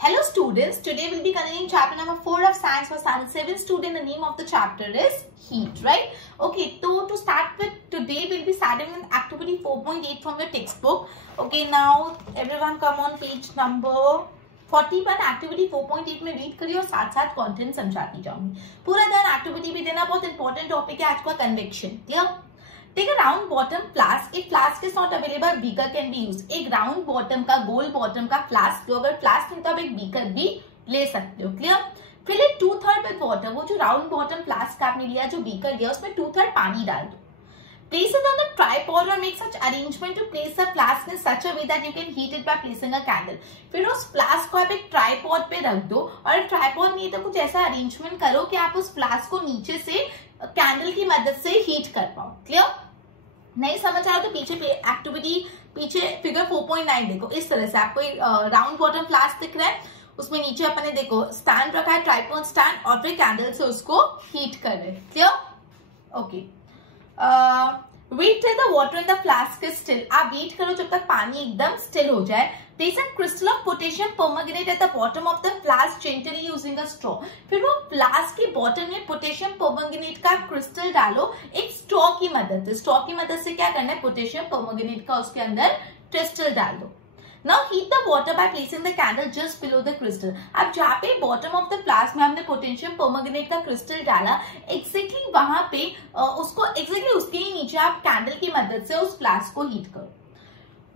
Hello students, today we'll be continuing chapter number 4 of science for standard 7 student. The name of the chapter is heat, right? Okay, so to start with, today we'll be starting with activity 4.8 from your textbook. Okay, now everyone come on page number 41. Activity 4.8 में read करिए और साथ साथ content समझाती जाऊंगी. पूरा ध्यान activity भी देना, बहुत इंपॉर्टेंट टॉपिक है आज का convection. Clear? Take a round bottom flask. If flask is not available, beaker can be used. एक round bottom का गोल बॉटम का फ्लास्क, जो अगर फ्लास्क नहीं तो आप एक बीकर भी ले सकते हो. Clear? Fill it 2/3 with water. वो जो राउंड बॉटम फ्लास्क आपने लिया, जो बीकर लिया, उसमें 2/3 पानी डाल दो. Place it on the tripod or make such arrangement to place the flask in such a way that you can heat it by placing a candle. फिर उस फ्लास्क को आप एक ट्राइपॉड पे रख दो, और ट्राइपॉड नहीं तो कुछ ऐसा अरेंजमेंट करो कि आप उस फ्लास्क को नीचे से कैंडल की मदद से हीट कर पाओ. क्लियर? नहीं समझ आया तो पीछे एक्टिविटी पीछे फिगर 4.9 देखो. इस तरह से आपको एक राउंड बॉटम फ्लास्क दिख रहा है, उसमें नीचे अपने देखो स्टैंड रखा है, ट्राइपॉड स्टैंड, और फिर कैंडल से उसको हीट कर रहे. Clear? Okay. Wait till the water in the flask is still. आप वेट करो जब तक पानी एकदम स्टिल हो जाए. Place a crystal of potassium permanganate at the bottom of the flask gently using a straw. फिर वो फ्लास्क के बॉटम में पोटेशियम परमैंगनेट का क्रिस्टल डालो एक स्ट्रॉ की मदद से. स्ट्रॉ की मदद से क्या करना है, पोटेशियम परमैंगनेट का उसके अंदर क्रिस्टल डाल दो. Now heat the water by placing the candle just below the crystal. अब जहाँ पे बॉटम ऑफ द फ्लास्क में हमने पोटेशियम परमैंगनेट का क्रिस्टल डाला, एक्जेक्टली वहां पे उसको एक्जेक्टली उसके ही नीचे आप कैंडल की मदद से उस फ्लास्क को हीट करो.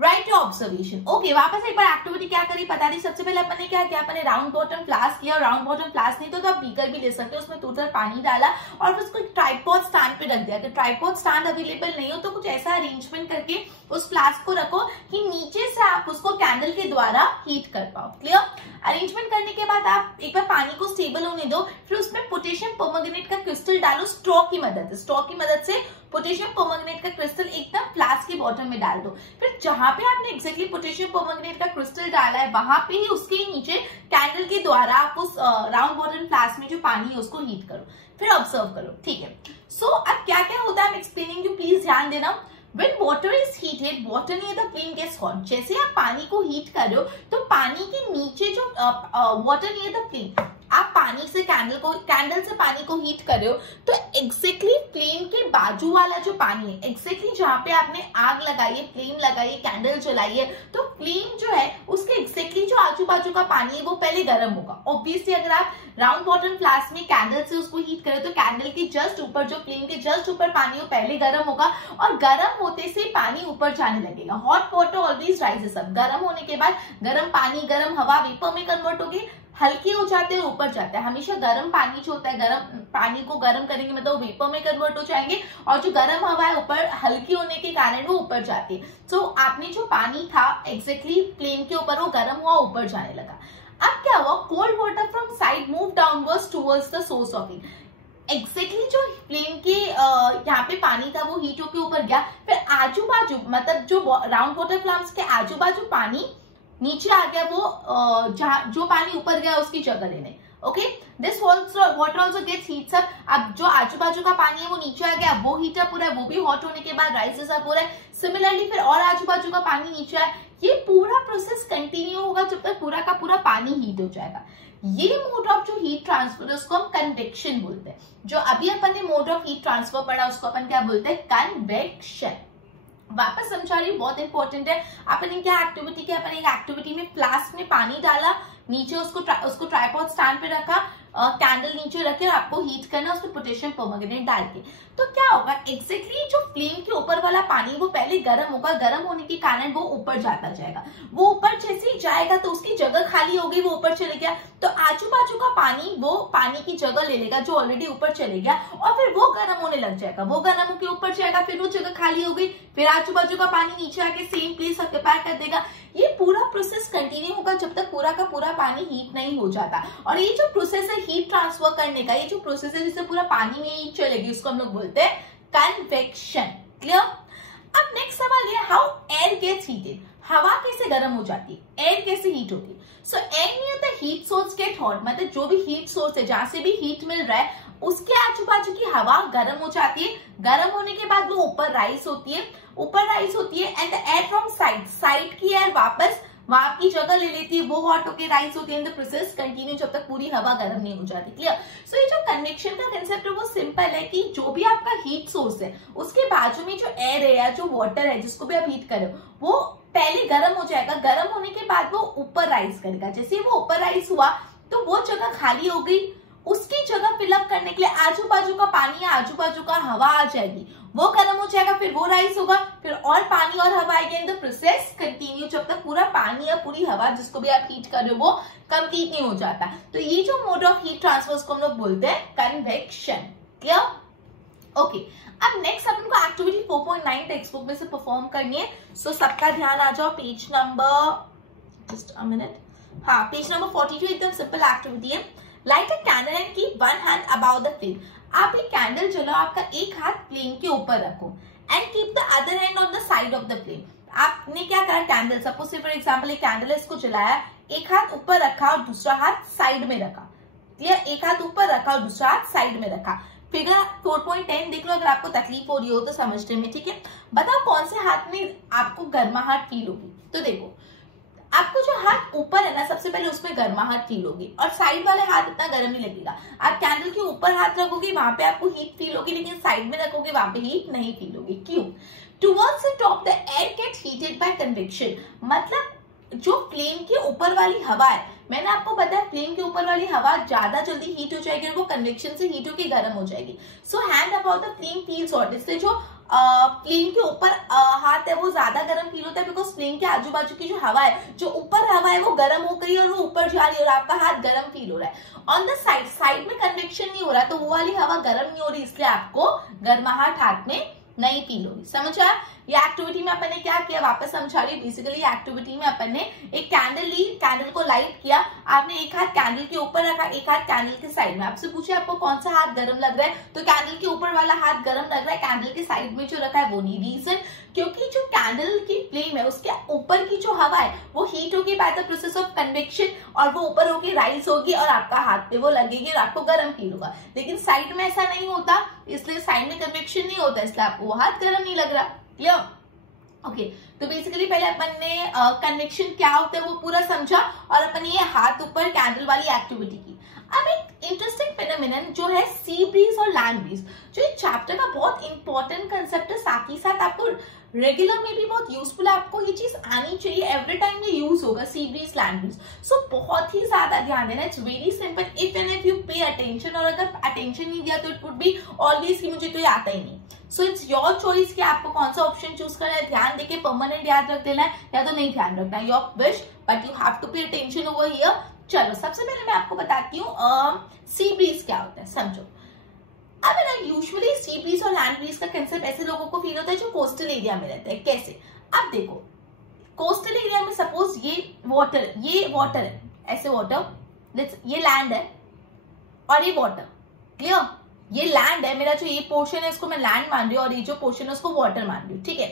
Right your observation. ओके, वापस एक बार एक्टिविटी क्या करी पता दी. सबसे पहले अपन ने क्या किया, अपन ने राउंड बॉटम फ्लास्क किया. राउंड बॉटम फ्लास्क नहीं तो आप बीकर भी ले सकते हो, उसमें 2/3 पानी डाला और फिर उसको ट्राइपॉड स्टैंड पे रख दिया. तो ट्राइपॉड स्टैंड अवेलेबल नहीं हो तो कुछ ऐसा अरेंजमेंट करके उस फ्लास्क को रखो कि नीचे से आप उसको कैंडल के द्वारा हीट कर पाओ. क्लियर? अरेंजमेंट करने के बाद आप एक बार पानी को स्टेबल होने दो, फिर उसमें पोटेशियम परमैंगनेट का क्रिस्टल डालो स्ट्रॉ की मदद से. स्ट्रॉ की मदद से पोटेशियम परमैंगनेट का क्रिस्टल एकदम फ्लास्क के बॉटम में डाल दो. फिर जहां पे आपने एक्जेक्टली पोटेशियम परमैंगनेट का क्रिस्टल डाला है, वहां पे ही उसके नीचे कैंडल के द्वारा आप उस राउंड बॉटम फ्लास्क में जो पानी है उसको हीट करो. फिर ऑब्जर्व करो. ठीक है? सो अब क्या क्या होता है, I am explaining you, please ध्यान देना. When water is heated, water near the flame gets hot. जैसे आप पानी को हीट कर रहे हो तो पानी के नीचे जो water near the flame, आप पानी से कैंडल से पानी को हीट कर रहे हो तो एक्जेक्टली फ्लेम के बाजू वाला जो पानी है, एक्जेक्टली जहां पे आपने आग लगाई है, फ्लेम लगाई है, कैंडल जलाई है, तो फ्लेम जो है उसके एक्जेक्टली जो आजू बाजू का पानी है वो पहले गर्म होगा. ऑब्वियसली अगर आप राउंड बॉटम फ्लास्क में कैंडल से उसको हीट करें तो कैंडल के जस्ट ऊपर जो फ्लेम के जस्ट ऊपर पानी वो पहले गर्म होगा, और गर्म होते से पानी ऊपर जाने लगेगा. Hot water always rises up. गर्म होने के बाद गर्म पानी, गर्म हवा वेपर में कन्वर्ट होगी, हल्के हो जाते हैं, ऊपर जाता है. हमेशा गर्म पानी जो होता है, गर्म पानी को गर्म करेंगे मतलब वेपर में कन्वर्ट हो जाएंगे, और जो गर्म हवा है ऊपर हल्की होने के कारण वो ऊपर जाती है. तो आपने जो पानी था एक्जेक्टली फ्लेम के ऊपर वो गर्म हुआ, ऊपर जाने लगा. अब क्या हुआ, cold water from side move downwards towards the source of heat. Exactly जो फ्लेम के यहाँ पे पानी था वो हीट होके ऊपर गया. फिर आजू बाजू मतलब जो राउंड वाटर फ्लास्क के आजू बाजू पानी नीचे आ गया, वो जो पानी ऊपर गया उसकी जगह लेने. Okay, this water also gets heats up. अब जो आजू बाजू का पानी है वो नीचे आ गया, वो हीट अप हो रहा है, वो भी हॉट होने के बाद राइजेस अप हो रहा है. सिमिलरली फिर और आजू बाजू का पानी नीचे आया. ये पूरा प्रोसेस कंटिन्यू होगा जब तक पूरा का पूरा पानी हीट हो जाएगा. ये मोड ऑफ जो हीट ट्रांसफर है उसको हम कन्वेक्शन बोलते हैं. जो अभी अपन ने मोड ऑफ हीट ट्रांसफर पढ़ा उसको अपन क्या बोलते हैं, कन्वेक्शन. वापस समझा रही हूँ, बहुत इंपॉर्टेंट है. अपन क्या एक्टिविटी किया, अपन एक एक्टिविटी में फ्लास्क में पानी डाला, नीचे उसको ट्राइपॉड स्टैंड पे रखा, कैंडल नीचे रखे और आपको हीट करना उसमें पोटेशियम परमैंगनेट डाल के. तो क्या होगा, एक्जेक्टली जो फ्लेम के ऊपर वाला पानी वो पहले गर्म होगा, गर्म होने के कारण वो ऊपर जाता जाएगा. वो ऊपर जैसे ही जाएगा तो उसकी जगह खाली हो गई, वो ऊपर चले गया, तो आजू बाजू का पानी वो पानी की जगह ले लेगा जो ऑलरेडी ऊपर चले गया, और फिर वो गर्म होने लग जाएगा. वो गर्म होकर ऊपर जाएगा, फिर वो जगह खाली हो गई, फिर आजू बाजू का पानी नीचे आके सेम प्लेस ऑक्यूपाई कर देगा. ये पूरा प्रोसेस कंटिन्यू होगा जब तक पूरा का पूरा पानी हीट नहीं हो जाता. और ये जो प्रोसेस है हीट ट्रांसफर करने का, ये जो प्रोसेस है जिससे पूरा पानी में हीट चलेगी, उसको हम लोग बोलते हैं कन्वेक्शन. क्लियर? अब नेक्स्ट सवाल ये, हाउ एयर गेट्स हीटेड. हवा कैसे गर्म हो जाती है, एयर कैसे हीट होती है. सो air near the heat source get hot. मतलब जो भी हीट सोर्स है, जहां से भी हीट मिल रहा है, उसके आजू बाजू की हवा गर्म हो जाती है. गर्म होने के बाद वो ऊपर राइज होती है, and the air from side की एयर वापस वहां की जगह ले लेती है, वो हॉट होके राइज होती है इन द प्रोसेस कंटिन्यू जब तक पूरी हवा गर्म नहीं हो जाती। क्लियर? सो ये जो कन्वेक्शन का कंसेप्ट है वो सिंपल है कि जो भी आपका हीट सोर्स है उसके बाजू में जो एयर है या जो वाटर है जिसको भी आप हीट करो वो पहले गर्म हो जाएगा, गर्म होने के बाद वो ऊपर राइज करेगा। जैसे वो ऊपर राइज हुआ तो वो जगह खाली हो गई, उसकी जगह फिलअप करने के लिए आजू बाजू का पानी या आजू बाजू का हवा आ जाएगी, वो गर्म हो जाएगा, फिर वो राइज होगा, फिर और पानी और हवा आएगी इन द प्रोसेस कंटिन्यू जब तक पूरा पानी या पूरी हवा जिसको भी आप हीट कर रहे हो वो कंप्लीट नहीं हो जाता। तो ये जो मोड ऑफ हीट ट्रांसफर को हम लोग बोलते हैं कन्वेक्शन। क्लियर? ओके, अब नेक्स्ट अपन को एक्टिविटी 4.9 टेक्स्ट बुक में से परफॉर्म करनी है। सो सबका ध्यान आ जाओ page number, just a minute, हाँ पेज नंबर 42। एकदम सिंपल एक्टिविटी है। Light a candle and keep one hand about the flame. आप एक कैंडल जलाओ, आपका एक हाथ फ्लेम के ऊपर रखो and keep the other hand on the side of the flame. आपने क्या करा, कैंडल सपोज से फॉर एग्जांपल एक कैंडल है, इसको जलाया, एक हाथ ऊपर रखा और दूसरा हाथ साइड में रखा। क्लियर? एक हाथ ऊपर रखा और दूसरा हाथ साइड में रखा। फिगर 4.10 देख लो अगर आपको तकलीफ हो रही हो तो समझने में। ठीक है, बताओ कौन से हाथ में आपको गर्माहट फील होगी। तो देखो आपको जो हाथ ऊपर है ना सबसे पहले उसमें गर्माहट फील होगी और साइड वाले हाथ इतना गर्म नहीं लगेगा। आप कैंडल के ऊपर हाथ रखोगे वहां पे आपको हीट फील होगी, लेकिन साइड में रखोगे वहां पे हीट नहीं फील होगी। क्यों? Towards the top the air gets heated by convection. मतलब जो फ्लेम के ऊपर वाली हवा है, मैंने आपको बताया फ्लेम के ऊपर वाली हवा ज्यादा जल्दी हीट हो जाएगी और वो कन्वेक्शन से हीट होकर गर्म हो जाएगी। सो hand about the flame feels hot. इससे जो फ्लेम के ऊपर हाथ है वो ज्यादा गर्म फील होता है बिकॉज फ्लेम के आजू बाजू की जो हवा है, जो ऊपर हवा है वो गर्म हो गई और वो ऊपर जा रही है और आपका हाथ गर्म फील हो रहा है। ऑन द साइड, साइड में कन्वेक्शन नहीं हो रहा तो वो वाली हवा गर्म नहीं हो रही, इसलिए आपको गर्माहट हाथ में नहीं फील होगी। समझ आया? ये एक्टिविटी में अपन ने क्या किया, वापस समझा रही हूँ। बेसिकली एक्टिविटी में अपन ने एक कैंडल ली, कैंडल को लाइट किया, आपने एक हाथ कैंडल के ऊपर रखा, एक हाथ कैंडल के साइड में। आपसे पूछे आपको कौन सा हाथ गर्म लग रहा है, तो कैंडल के ऊपर वाला हाथ गर्म लग रहा है, कैंडल के साइड में जो रखा है वो नहीं। रीजन क्योंकि जो कैंडल की फ्लेम है उसके ऊपर की जो हवा है वो हीट होगी by the process of convection और वो ऊपर होगी राइज होगी और आपका हाथ पे वो लगेगी और आपको गर्म फील होगा। लेकिन साइड में ऐसा नहीं होता, इसलिए साइड में कन्वेक्शन नहीं होता, इसलिए आपको वो हाथ गर्म नहीं लग रहा। क्लियर? ओके, तो बेसिकली पहले अपन ने कन्वेक्शन क्या होता है वो पूरा समझा और अपन ये हाथ ऊपर कैंडल वाली एक्टिविटी की। अब एक इंटरेस्टिंग फेनोमेनन जो है सी ब्रीज और लैंड ब्रीज, जो एक चैप्टर का बहुत इंपॉर्टेंट कंसेप्ट है, साथ ही साथ आपको रेगुलर में भी बहुत यूजफुल है, आपको ये चीज आनी चाहिए, एवरी टाइम ये यूज होगा, सी ब्रीज लैंड ब्रीज। सो बहुत ही ज्यादा ध्यान देना, it's very simple if and if you pay attention, और अगर अटेंशन नहीं दिया तो इट वुड बी ऑलवेज कि मुझे तो ये आता ही नहीं। सो इट्स योर चॉइस कि आपको कौन सा ऑप्शन चूज करना है, ध्यान देके परमानेंट याद रख देना है या तो नहीं ध्यान रखना है, your wish, but you have to pay attention over here. चलो सबसे पहले मैं आपको बताती हूँ सी ब्रीज क्या होता है, समझो। अब ना यूजुअली सी ब्रीज और लैंड ब्रीज का कंसेप्ट ऐसे लोगों को फील होता है जो कोस्टल एरिया में रहते हैं। कैसे? अब देखो कोस्टल एरिया में सपोज ये वाटर है, ऐसे वाटर, ये लैंड है और ये वाटर। क्लियर? ये लैंड है, मेरा जो ये पोर्शन है इसको मैं लैंड मान रही हूँ और ये जो पोर्शन है उसको वाटर मान रही हूँ। ठीक है,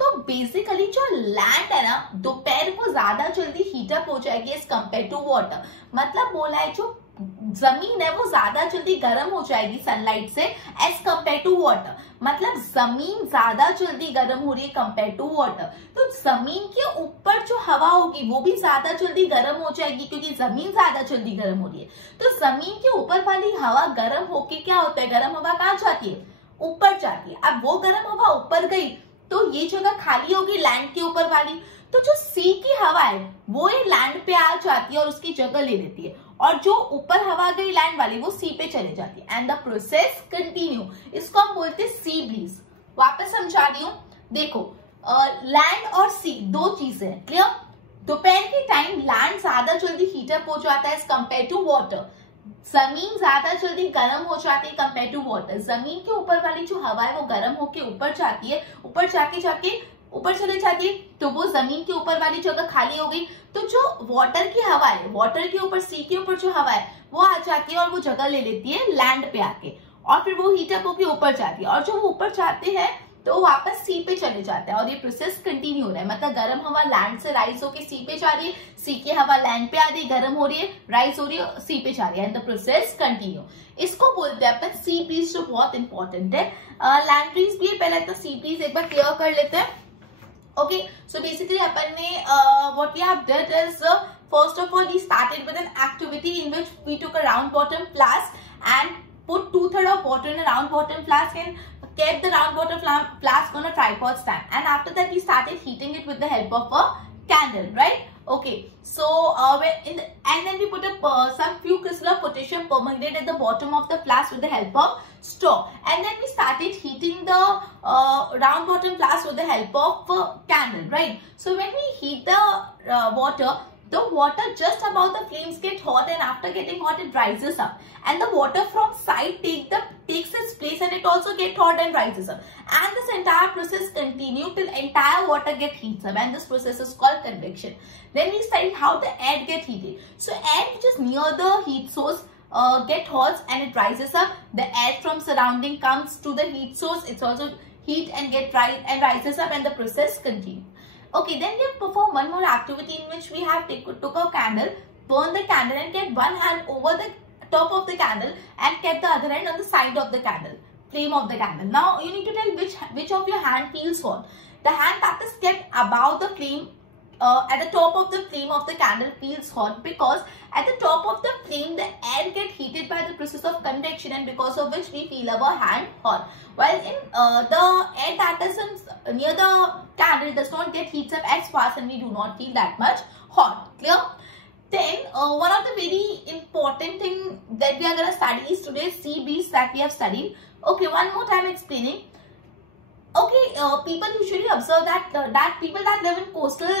तो बेसिकली जो लैंड है ना दोपहर को ज्यादा जल्दी हीटअप हो जाएगी एज कंपेयर टू वाटर। मतलब बोला है जो जमीन है वो ज्यादा जल्दी गर्म हो जाएगी सनलाइट से एज कंपेयर टू वाटर। मतलब जमीन ज्यादा जल्दी गर्म हो रही है कंपेयर टू वाटर, तो जमीन के ऊपर जो हवा होगी वो भी ज्यादा जल्दी गर्म हो जाएगी क्योंकि जमीन ज्यादा जल्दी गर्म हो रही है। तो जमीन के ऊपर वाली हवा गर्म होके क्या होता है, गर्म हवा कहाँ जाती है, ऊपर जाती है। अब वो गर्म हवा ऊपर गई तो ये जगह खाली होगी लैंड के ऊपर वाली, तो जो सी की हवा है वो ये लैंड पे आ जाती है और उसकी जगह ले लेती है, और जो ऊपर हवा गई लैंड वाली वो सी पे चले जाती है एंड द प्रोसेस कंटिन्यू। इसको हम बोलते हैं सी ब्रीज। वापस समझा रही हूँ, देखो लैंड और सी दो चीजें हैं। क्लियर? दोपहर के टाइम लैंड ज्यादा जल्दी हीटअप हो जाता है एज कंपेयर टू वाटर, जमीन ज्यादा जल्दी गर्म हो जाती है कंपेयर टू वाटर। जमीन के ऊपर वाली जो हवा है वो गर्म होके ऊपर जाती है, ऊपर जाके ऊपर चले जाती है, तो वो जमीन के ऊपर वाली जगह खाली हो गई। तो जो वाटर की हवा है, वाटर के ऊपर सी के ऊपर जो हवा है वो आ जाती है और वो जगह ले लेती है लैंड पे आके, और फिर वो हीटअप होके ऊपर जाती है, और जो वो ऊपर जाते हैं तो वापस सी पे चले जाते हैं और ये प्रोसेस कंटिन्यू हो रहा है। मतलब गर्म हवा लैंड से राइज होके सी पे जा रही है, सी की हवा लैंड पे आ रही है, गर्म हो रही है, राइज हो रही है, सी पे जा रही है एंड द प्रोसेस कंटिन्यू। इसको बोलते हैं अपन सी ब्रीज, जो बहुत इंपॉर्टेंट है। लैंड ब्रीज भी है, पहले तो सी ब्रीज एक बार क्लियर कर लेते हैं। Okay, so basically अपन ने what we have did is first of all we started with an activity in which we took a round bottom flask and put 2/3 of water in a round bottom flask and kept the round bottom flask on a tripod stand, and after that we started heating it with the help of a candle, right? Okay, so and then we put some few crystals of potassium permanganate at the bottom of the flask with the help of straw, and then we started heating the round bottom flask with the help of candle, right? So when we heat the water just above the flames get hot, and after getting hot it rises up, and the water from side takes its place and it also gets hot and rises up, and this entire process continues till entire water gets heats up, and this process is called convection. Then we study how the air get heated. So air which is near the heat source get hot and it rises up. The air from surrounding comes to the heat source, it's also heat and rises up, and the process continues. Okay, then we have performed one more activity in which we have took a candle, burn the candle and kept one hand over the top of the candle and kept the other hand on the side of the candle, flame of the candle. Now you need to tell which of your hand feels hot. The hand that is kept above the flame, at the top of the flame of the candle feels hot, because at the top of the flame the air gets heated by the process of convection, and because of which we feel our hand hot. While in the air that is near the candle does not get heats up as fast and we do not feel that much hot. Clear? Then one of the very important thing that we are going to study is today's sea breeze that we have studied. Okay, one more time explaining. Okay, people usually observe that people that live in coastal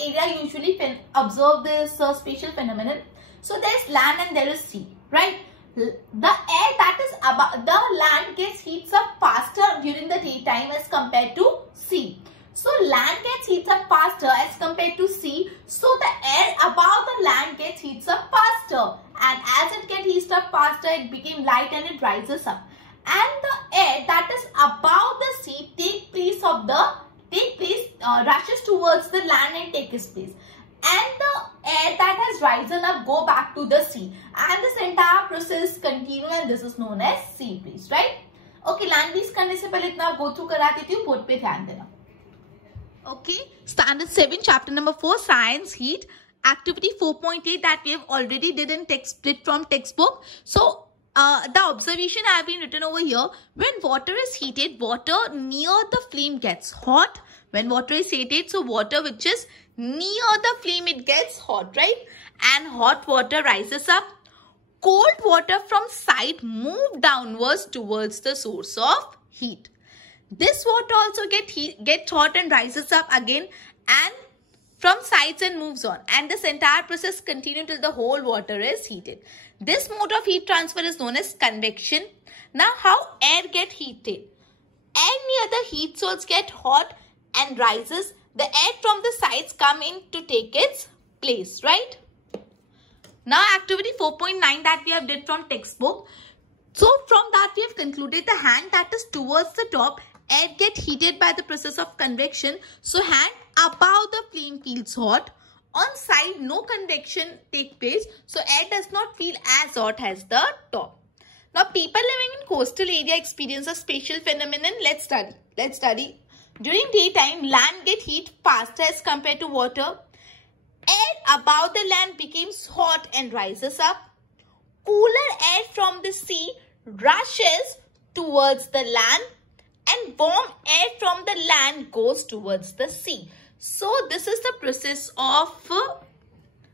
area usually observe this spatial phenomenon. So there is land and there is sea, right? The air that is above the land gets heats up faster during the daytime as compared to sea. So land gets heats up faster as compared to sea. So the air above the land gets heats up faster, and as it gets heats up faster, it became light and it rises up. And the air that is above the sea rushes towards the land and take its place. And the air that has risen up go back to the sea, and this entire process continue, and this is known as sea breeze, right? Okay, land breeze करने से पहले इतना go through करा देती हूँ, board पे ध्यान देना. Okay, standard 7 chapter number 4 science heat activity 4.8 that we have already did in split from textbook. So the observation I have been written over here: when water is heated, water near the flame gets hot. When water is heated, so water which is near the flame, it gets hot, right? And hot water rises up. Cold water from side move downwards towards the source of heat. This water also gets hot and rises up again and from sides and moves on. And this entire process continues till the whole water is heated. This mode of heat transfer is known as convection. Now, how air get heated? Air near the heat source get hot and rises. The air from the sides come in to take its place, right? Now, activity 4.9 that we have did from textbook. So, from that we have concluded the hand that is towards the top, air get heated by the process of convection. So, hand above the flame feels hot. On side, no convection take place. So, air does not feel as hot as the top. Now, people living in coastal area experience a spatial phenomenon. Let's study. During daytime, land get heat faster as compared to water. Air above the land becomes hot and rises up. Cooler air from the sea rushes towards the land, and warm air from the land goes towards the sea. So, this is the process of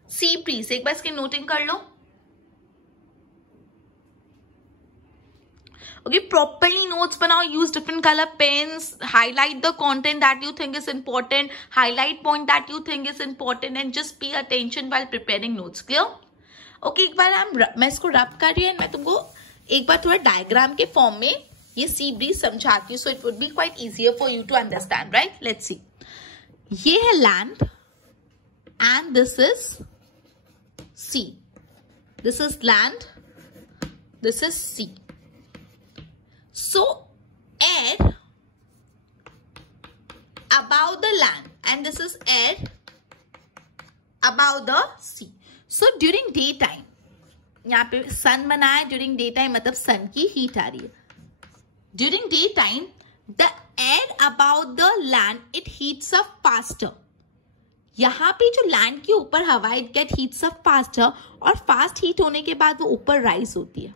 sea breeze. एक बार इसके noting कर लो. Okay, properly notes banao, use different color pens, highlight the content that you think is important, highlight point that you think is important, and just pay attention while preparing notes. Clear? Okay, एक बार मैं इसको रब कर रही हूँ, मैं तुमको एक बार थोड़ा डायग्राम के फॉर्म में ये सी ब्रीज समझाती हूँ, so it would be quite easier for you to understand, right? Let's see. ये है land and this is sea. This is land, this is sea. So, air above the land and this is air above the sea. So, during daytime, यहाँ पे sun बना है, during daytime मतलब sun की heat आ रही है. During daytime, the air about the land it heats up faster. यहाँ पे जो लैंड के ऊपर हवा it get heats up faster, और फास्ट हीट होने के बाद वो ऊपर राइज होती है,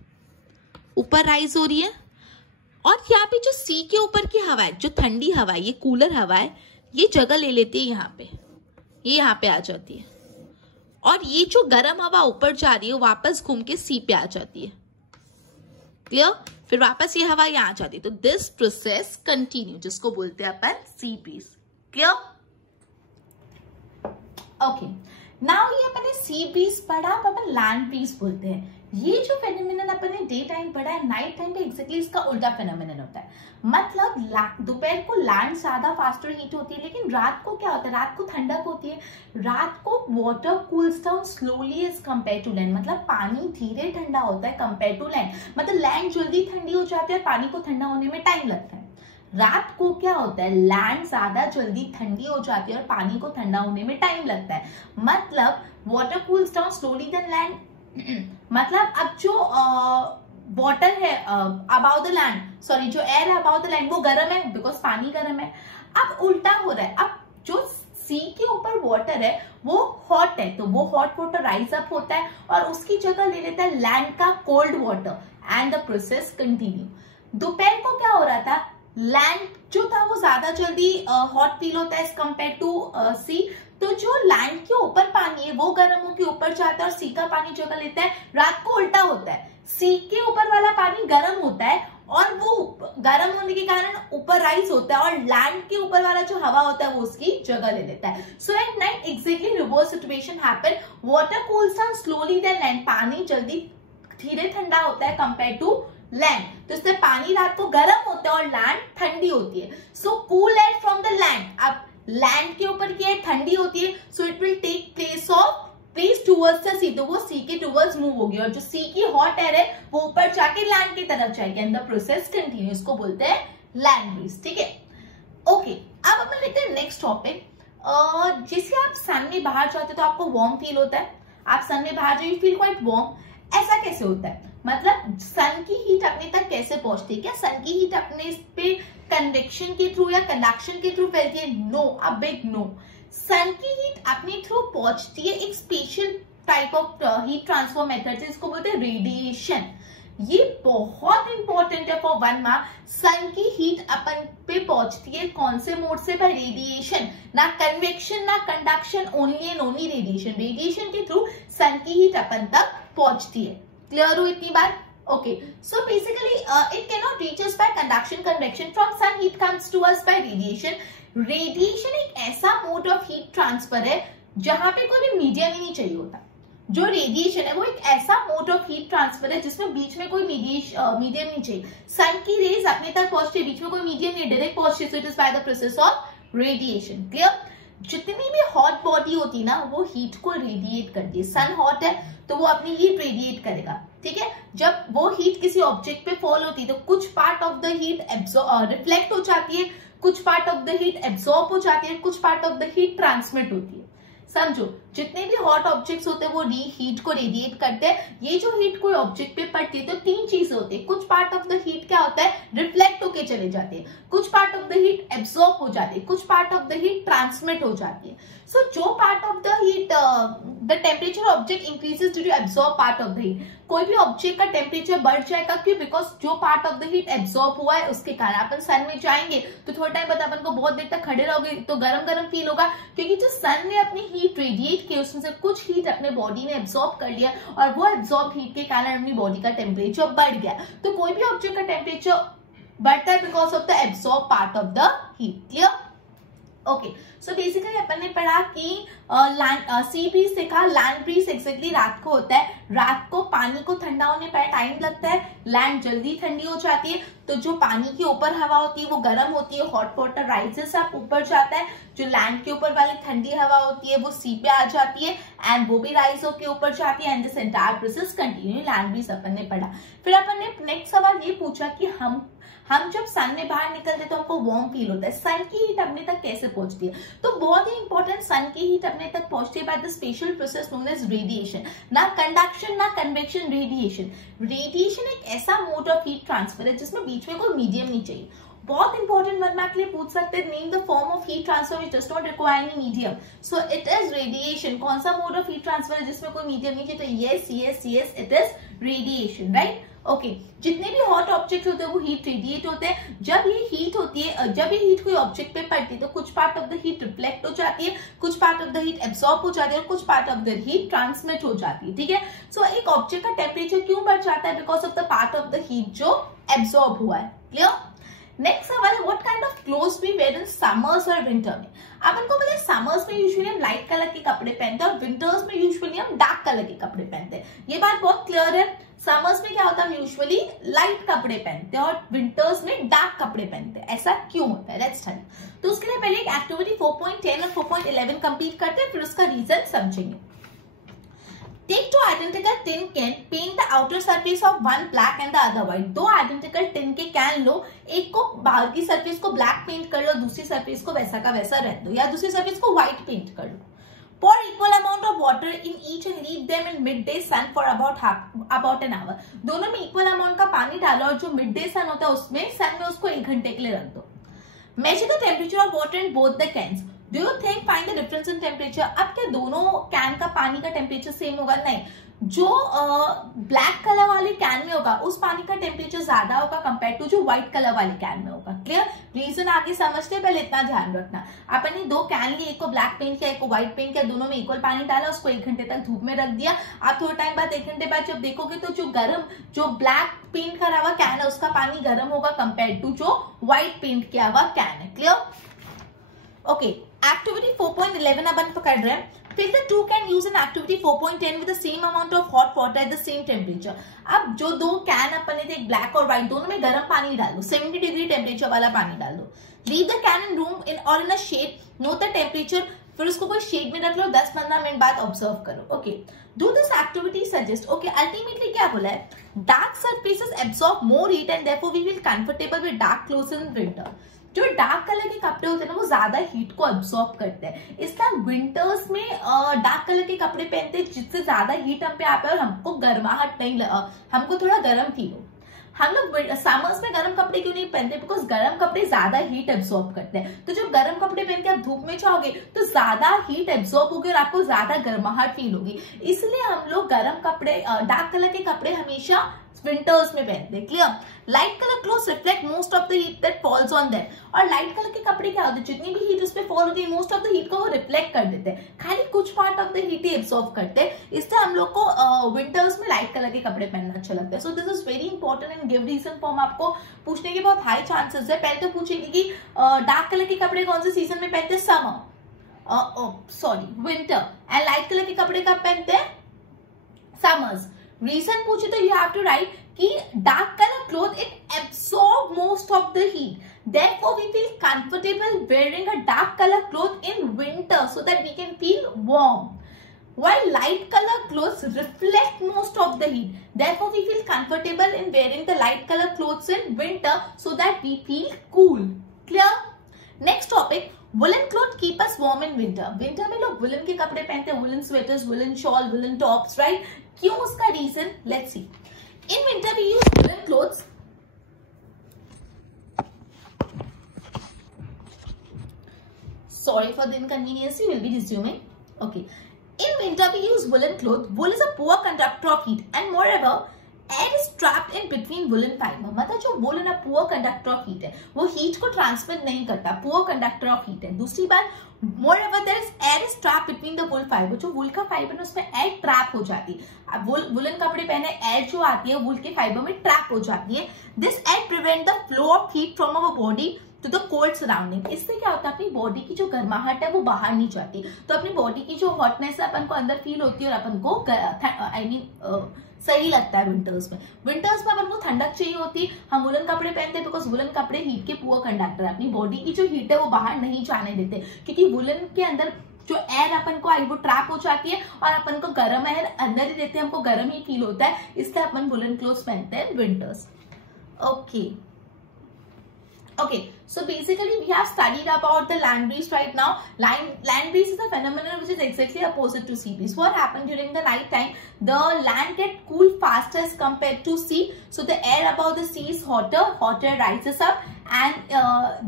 ऊपर राइज हो रही है। और यहाँ पे जो सी के ऊपर की हवा है, जो ठंडी हवा है, ये कूलर हवा है, ये जगह ले लेती है यहाँ पे, ये यहाँ पे आ जाती है, और ये जो गर्म हवा ऊपर जा रही है वापस घूम के सी पे आ जाती है। क्लियर? फिर वापस ये हवा यहाँ आ जाती है। तो दिस प्रोसेस कंटिन्यू, जिसको बोलते हैं अपन sea breeze. Clear? Okay, now ये अपने सी ब्रीज पढ़ा, अब अपन लैंड ब्रीज बोलते हैं। ये जो फेनोमेनन अपन ने डे टाइम पढ़ा है, नाइट टाइम पे एग्जैक्टली इसका उल्टा फेनोमेनन होता है। मतलब दोपहर को लैंड ज्यादा फास्टर हीट होती है, लेकिन रात को क्या होता है, रात को ठंडक होती है। रात को water cools down slowly as compare to land, मतलब पानी धीरे ठंडा होता है कंपेयर टू लैंड। मतलब लैंड जल्दी ठंडी हो जाती है, पानी को ठंडा होने में टाइम लगता है। रात को क्या होता है, लैंड ज्यादा जल्दी ठंडी हो जाती है और पानी को ठंडा होने में टाइम लगता है। मतलब water cools down slowly then land, मतलब अब जो वाटर है अबाउट द लैंड, सॉरी जो एयर है अबाउट द लैंड वो गर्म है, बिकॉज पानी गर्म है। अब उल्टा हो रहा है, अब जो सी के ऊपर वाटर है वो हॉट है, तो वो हॉट वाटर राइज अप होता है और उसकी जगह ले लेता है लैंड का cold water, and the process continue. दोपहर को क्या हो रहा था, लैंड जो था वो ज्यादा जल्दी हॉट फील होता है एज कंपेयर टू सी, तो जो लैंड के ऊपर पानी है वो गर्म होकर ऊपर जाता है और सी का पानी जगह लेता है। रात को उल्टा होता है, सी के ऊपर वाला पानी गर्म होता है और वो गर्म होने के कारण ऊपर राइज होता है, और लैंड के ऊपर वाला जो हवा होता है वो उसकी जगह ले लेता है। So at night exactly reverse situation happen, water cools down slowly then land, पानी जल्दी धीरे ठंडा होता है कंपेयर टू लैंड, तो इससे पानी रात को गर्म होता है और लैंड ठंडी होती है। So cool air from the land, अब लैंड के ऊपर की एयर ठंडी होती है, so it will take place towards the sea, तो वो सी के टुवर्ड्स मूव होगी, और जो सी की हॉट एयर है वो ऊपर जाके लैंड की तरफ जाएगी, एंड द प्रोसेस कंटिन्यू, इसको बोलते हैं लैंड ब्रीज। ठीक है, ओके। अब अपन लेते हैं नेक्स्ट टॉपिक। जैसे आप सन में बाहर जाते तो आपको वार्म फील होता है, आप सन में बाहर जाए यू फील क्वाइट वार्म, ऐसा कैसे होता है, मतलब सन की हीट अपने तक कैसे पहुंचती है? क्या सन की हीट अपने पे कन्वेक्शन के थ्रू या कंडक्शन के थ्रू फैलती है? No, a big no. Sun की हीट अपने थ्रू पहुंचती है एक special type of heat transfer method, जिसको बोलते हैं रेडिएशन। ये बहुत इंपॉर्टेंट है फॉर 1 मार्क। सन की हीट अपन पे पहुंचती है कौन से मोड से? बाय रेडिएशन, ना कन्वेक्शन ना conduction, only and only radiation. Radiation के थ्रू सन की हीट अपन तक पहुंचती है। क्लियर हो इतनी बार? Okay, so basically it cannot reach us by conduction, convection. From sun heat comes to us by radiation. Radiation एक ऐसा mode of heat transfer है जहां पे कोई भी मीडियम ही नहीं चाहिए होता। जो रेडिएशन है वो एक ऐसा मोड ऑफ हीट ट्रांसफर है जिसमें बीच में कोई मीडियम नहीं चाहिए। सन की रेज अपने तक पहुंचती है, बीच में कोई मीडियम नहीं, डायरेक्ट पहुंचती है, so it is by the process of radiation. Clear? जितनी भी हॉट बॉडी होती है ना वो हीट को रेडिएट करती है। सन हॉट है तो वो अपनी हीट रेडिएट करेगा, ठीक है। जब वो हीट किसी ऑब्जेक्ट पे फॉल होती है तो कुछ part of the heat reflect हो जाती है, कुछ part of the heat absorb हो जाती है, कुछ part of the heat transmit होती है। समझो, जितने भी हॉट ऑब्जेक्ट्स होते हैं वो हीट को रेडिएट करते हैं। ये जो हीट कोई ऑब्जेक्ट पे पड़ती है तो 3 चीजें होती है। कुछ पार्ट ऑफ द हीट क्या होता है, रिफ्लेक्ट होके चले जाते हैं, कुछ part of the heat absorb हो जाती है, कुछ part of the heat transmit हो जाती है। सो जो part of the heat the temperature object increases due to absorb part of the heat. कोई भी ऑब्जेक्ट का टेम्परेचर बढ़ जाएगा, क्यों? बिकॉज जो part of the heat absorb हुआ है उसके कारण। अपन सन में जाएंगे तो थोड़ा टाइम बाद अपन को बहुत देर तक खड़े रहोगे तो गरम गरम फील होगा, क्योंकि जो सन ने अपनी हीट रेडिएट की उसमें से कुछ हीट अपने बॉडी ने एब्सॉर्ब कर लिया और वो एब्सॉर्ब हीट के कारण अपनी बॉडी का टेम्परेचर बढ़ गया। तो कोई भी ऑब्जेक्ट का टेम्परेचर बढ़ता है because of the absorb part of the heat. Clear? Okay, so basically अपन ने पढ़ा कि सी ब्रीज देखा, लैंड ब्रीज एक्जैक्टली रात को होता है। रात को पानी को ठंडा होने पर टाइम लगता है, लैंड जल्दी ठंडी हो जाती है, तो जो पानी के ऊपर हवा होती है वो गर्म होती है, हॉट वाटर राइजेस अप, ऊपर जाता है। जो लैंड के ऊपर वाली ठंडी हवा होती है वो सी पे आ जाती है एंड वो भी राइज होके ऊपर जाती है, and this entire process continue. Land breeze अपन ने पढ़ा। फिर अपन ने नेक्स्ट सवाल ये पूछा कि हम जब सन में बाहर निकलते तो हमको वार्म फील होता है, सन की हीट अपने तक कैसे पहुंचती है? तो बहुत ही इंपॉर्टेंट, सन की हीट अपने तक पहुंचती है by the special process known as radiation. ना कंडक्शन ना कन्वेक्शन, रेडिएशन। रेडिएशन एक ऐसा मोड ऑफ हीट ट्रांसफर है जिसमें बीच में कोई मीडियम नहीं चाहिए। बहुत इंपॉर्टेंट 1 मार्क के लिए पूछ सकते हैं, name the form of heat transfer which does not require any medium. So it is radiation. कौन सा मोड ऑफ हीट ट्रांसफर है जिसमें कोई मीडियम नहीं है? तो yes, it is radiation, right. Okay, जितने भी हॉट ऑब्जेक्ट होते हैं वो हीट रेडिएट होते हैं. जब ये हीट होती है, जब ये हीट कोई ऑब्जेक्ट पे पड़ती है तो कुछ part of the heat reflect हो जाती है, कुछ part of the heat absorb हो जाती है और कुछ part of the heat transmit हो जाती है. ठीक है. सो एक ऑब्जेक्ट का टेम्परेचर क्यों बढ़ जाता है? Because of the part of the heat जो एब्सॉर्ब हुआ है. क्लियर. नेक्स्ट सवाल है, what kind of clothes we wear in summers और विंटर में. अब हमको पता है समर्स में यूजुअली हम लाइट कलर के कपड़े पहनते हैं और विंटर्स में यूजुअली हम डार्क कलर के कपड़े पहनते हैं. ये बात बहुत क्लियर है. समर्स में क्या होता है, हम यूजुअली लाइट कपड़े पहनते हैं और विंटर्स में डार्क कपड़े पहनते हैं. ऐसा क्यों होता है? Let's study. तो उसके लिए पहले एक एक्टिविटी 4.10 और 4.11 कंप्लीट करते हैं, फिर उसका रीजन समझेंगे. Take two identical tin can, paint the outer surface of one black and the other white. दो identical tin के कैन लो, एक को बाहर की सरफेस को ब्लैक पेंट कर लो, दूसरी सरफेस को वैसा का वैसा रहने दो, या दूसरी सरफेस को व्हाइट पेंट कर लो. Pour equal amount of water in each and leave them in midday sun for about an hour. दोनों में इक्वल अमाउंट का पानी डालो और जो मिड डे सन होता है उसमें सन में उसको 1 घंटे के लिए रख दो. Measure the temperature of water in both the cans. Do you think find the difference in temperature? अब क्या दोनों कैन का पानी का टेम्परेचर सेम होगा? नहीं. जो ब्लैक कलर वाले कैन में होगा उस पानी का टेम्परेचर ज्यादा होगा कंपेयर टू जो व्हाइट कलर वाले कैन में होगा. क्लियर. रीजन आगे समझते, पहले इतना ध्यान रखना. अपन ने 2 कैन लिए, एक को ब्लैक पेंट किया, एक को व्हाइट पेंट किया, दोनों में इक्वल पानी डाला, उसको 1 घंटे तक धूप में रख दिया. आप थोड़ा टाइम बाद 1 घंटे बाद जब देखोगे तो जो ब्लैक पेंट करा हुआ कैन है उसका पानी गर्म होगा कंपेयर टू जो व्हाइट पेंट किया हुआ कैन है. क्लियर. ओके, एक्टिविटी 4.11 अपन पकड़ रहे हैं. Fill the two can use in activity 4.10 with the same amount of hot water at the same temperature. अब जो 2 कैन अपन ने थे, एक ब्लैक और व्हाइट, दोनों में गर्म पानी डालो, 70 डिग्री टेम्परेचर वाला पानी डालो. Leave the can in room or in a shade, note the temperature, फिर उसको कोई शेड में रख लो, 10-15 मिनट बाद ऑब्जर्व करो. Okay, do this activity suggest. Okay, ultimately क्या बोला है, dark surfaces absorb more heat and therefore we will comfortable with dark clothes in winter. जो डार्क कलर के कपड़े होते हैं ना वो ज्यादा हीट को एब्सॉर्ब करते हैं, इसलिए हम विंटर्स में डार्क कलर के कपड़े पहनते हैं जिससे ज्यादा हीट हम पे आता है और हमको गर्माहट नहीं, हमको थोड़ा गर्म फील हो. हम लोग समर्स में गर्म कपड़े क्यों नहीं पहनते? बिकॉज गर्म कपड़े ज्यादा हीट एब्सॉर्ब करते हैं. तो जब गर्म कपड़े पहन के आप धूप में जाओगे तो ज्यादा हीट एब्सॉर्ब होगी और आपको ज्यादा गर्माहट फील होगी. इसलिए हम लोग गर्म कपड़े, डार्क कलर के कपड़े हमेशा विंटर्स में पहनते हैं. Clear. Light colour clothes reflect most of the heat that falls on them. और लाइट कलर के कपड़े क्या होते हैं, जितनी भी हीट उस पर फॉल होती है मोस्ट ऑफ द हीट को वो रिफ्लेक्ट कर देते हैं, खाली कुछ part of the heat he absorb करते हैं. इसलिए हम लोग को विंटर्स में लाइट कलर के कपड़े पहनना अच्छा लगता है. So this is very important and give reason form आपको पूछने के बहुत हाई चांसेस है. पहले तो पूछेगी कि डार्क कलर के कपड़े कौन से सीजन में पहनते हैं? Summer, winter. And light colour के कपड़े कब पहनते हैं? समर्स. रीजन पूछे तो यू हैव टू राइट कि dark colour cloth it absorb most of the heat, therefore we feel comfortable wearing a dark color cloth in winter so that we can feel warm, while light color clothes reflect most of the heat, therefore we feel comfortable in wearing the light color clothes in winter so that we feel cool. Clear. Next topic, woolen cloth keep us warm in winter. Winter में लोग woolen के कपड़े पहनते हैं, woolen sweaters, woolen shawl, woolen tops, right? क्यों? उसका reason let's see. In winter we use woolen clothes. Sorry for the inconvenience. We will be resuming. Okay. In winter we use woolen cloth. Wool is a poor conductor of heat, and moreover, air is trapped in between woolen fiber. मतलब जो wool ना poor conductor of heat है, वो heat को transmit नहीं करता, poor conductor of heat है. दूसरी बात, moreover there is air is trapped between the wool fiber. जो wool का fiber है उसमें air trap हो जाती है. अब woolen कपड़े पहने air जो आती है wool के fiber में trap हो जाती है. This air prevent the flow of heat from our body to the cold surrounding. इससे क्या होता है, अपनी बॉडी की जो गर्माहट है वो बाहर नहीं जाती, तो अपनी बॉडी की जो हॉटनेस है अपन को अंदर फील होती है और अपन को सही लगता है. विंटर्स में अपन को ठंडक चाहिए होती है, हम वुलन कपड़े पहनते हैं बिकॉज वुलन कपड़े हीट के पुअर कंडक्टर है, अपनी बॉडी की जो हीट है वो बाहर नहीं जाने देते, क्योंकि वुलन के अंदर जो एयर अपन को आई वो ट्रैप हो जाती है और अपन को गर्म एयर अंदर ही देते हैं, हमको गर्म ही फील होता है, इसलिए अपन वुलन क्लोथ्स पहनते हैं winters. Okay, Okay, so basically we have studied about the land breeze right now. Land breeze is a phenomenon which is exactly opposite to sea breeze. What happened during the night time? The land get cooled faster as compared to sea. So the air above the sea is hotter rises up, and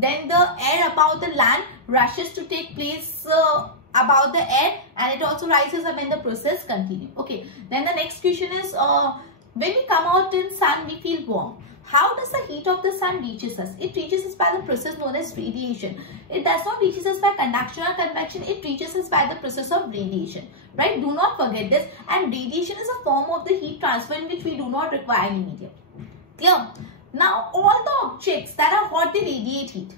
then the air above the land rushes to take place above the air, and it also rises up when the process continues. Okay, then the next question is when we come out in sun we feel warm. How does the heat of the sun reaches us? It reaches us by the process known as radiation. It does not reaches us by conduction or convection. It reaches us by the process of radiation. Right? Do not forget this. And radiation is a form of the heat transfer in which we do not require any medium. Clear? Now, all the objects that are hot, they radiate heat.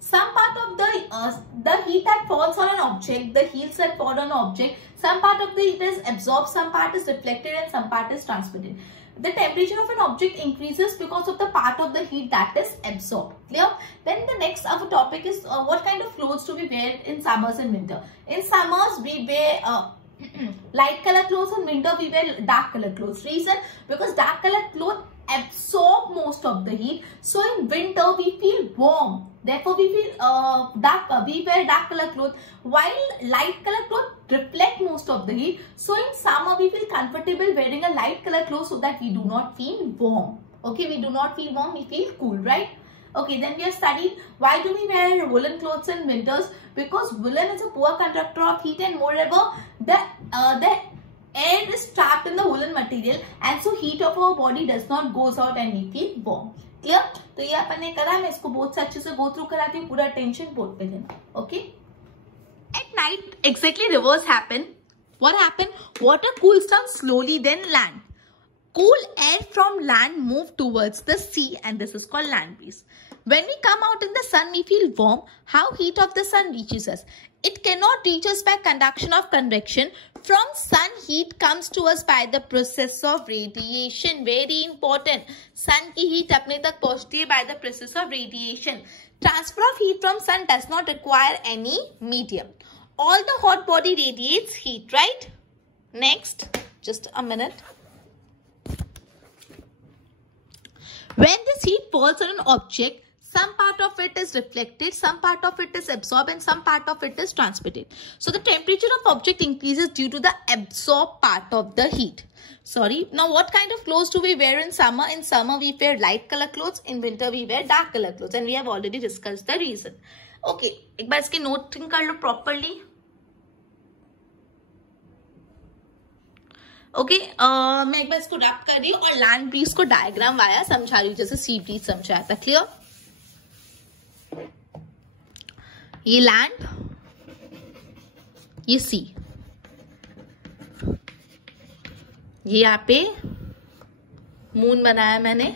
Some part of the heat that falls on an object, the heat that fall on an object, some part of the heat is absorbed, some part is reflected, and some part is transmitted. The temperature of an object increases because of the part of the heat that is absorbed. Clear? Then the next our topic is what kind of clothes do we wear in summers and winter? In summers we wear light color clothes, and winter we wear dark color clothes. Reason? Because dark color clothes absorb most of the heat. So in winter we feel warm. Therefore we feel we wear dark color clothes, while light color clothes reflect most of the heat. So in summer we feel comfortable wearing a light color clothes so that we do not feel warm. Okay, we do not feel warm, we feel cool, right? Okay, then we have studied why do we wear woolen clothes in winters? Because woolen is a poor conductor of heat, and moreover the air is trapped in the woolen material, and so heat of our body does not goes out and we feel warm. Clear? तो ये अपन ने करा, मैं इसको बहुत से अच्छे से go through कराती हूँ, पूरा टेंशन बोर्ड पे देना. Okay? At night, exactly reverse happen. What happened? Water cools down slowly, then land. Cool air from land move towards the sea, and this is called land breeze. When we come out in the sun, we feel warm. How heat of the sun reaches us? It cannot reach us by conduction or convection. From sun, heat comes to us by the process of radiation. Very important. Sun की heat अपने तक पहुँचती है by the process of radiation. Transfer of heat from sun does not require any medium. All the hot body radiates heat, right? Next, just a minute. When this heat falls on an object, some part of it is reflected, some part of it is absorbed, and some part of it is transmitted. So the temperature of object increases due to the absorbed part of the heat. Sorry. Now what kind of clothes do we wear in summer? In summer we wear light color clothes. In winter we wear dark color clothes. And we have already discussed the reason. Okay. एक बार इसके noting कर लो properly. Okay मैं एक बार इसको रब कर रही हूँ और लैंड ब्रीज को डायग्राम वाया समझा रही हूँ, जैसे सी ब्रीज समझाया था. क्लियर? ये लैंड, ये सी, ये यहाँ पे मून बनाया मैंने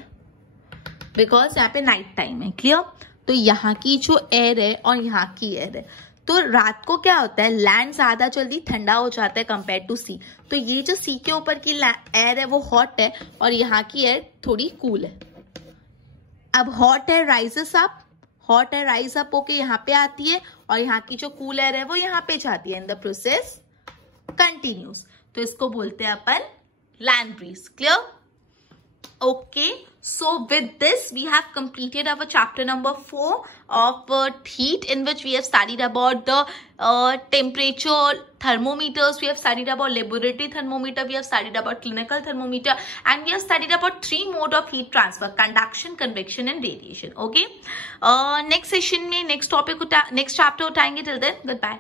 बिकॉज यहाँ पे नाइट टाइम है. क्लियर? तो यहाँ की जो एयर है और यहाँ की एयर है, तो रात को क्या होता है, लैंड ज्यादा जल्दी ठंडा हो जाता है कंपेयर टू सी. तो ये जो सी के ऊपर की एयर है वो हॉट है और यहाँ की एयर थोड़ी कूल है. अब hot air rises up, hot air rise up होके यहाँ पे आती है और यहाँ की जो कूल एयर है वो यहाँ पे जाती है. And the process continues. तो इसको बोलते हैं अपन land breeze. Clear? Okay, so with this we have completed our chapter number 4 of heat, in which we have studied about the temperature thermometers, we have studied about laboratory thermometer, we have studied about clinical thermometer, and we have studied about 3 mode of heat transfer: conduction, convection and radiation. Okay, next session में next topic next chapter उठाएंगे. Till then, goodbye.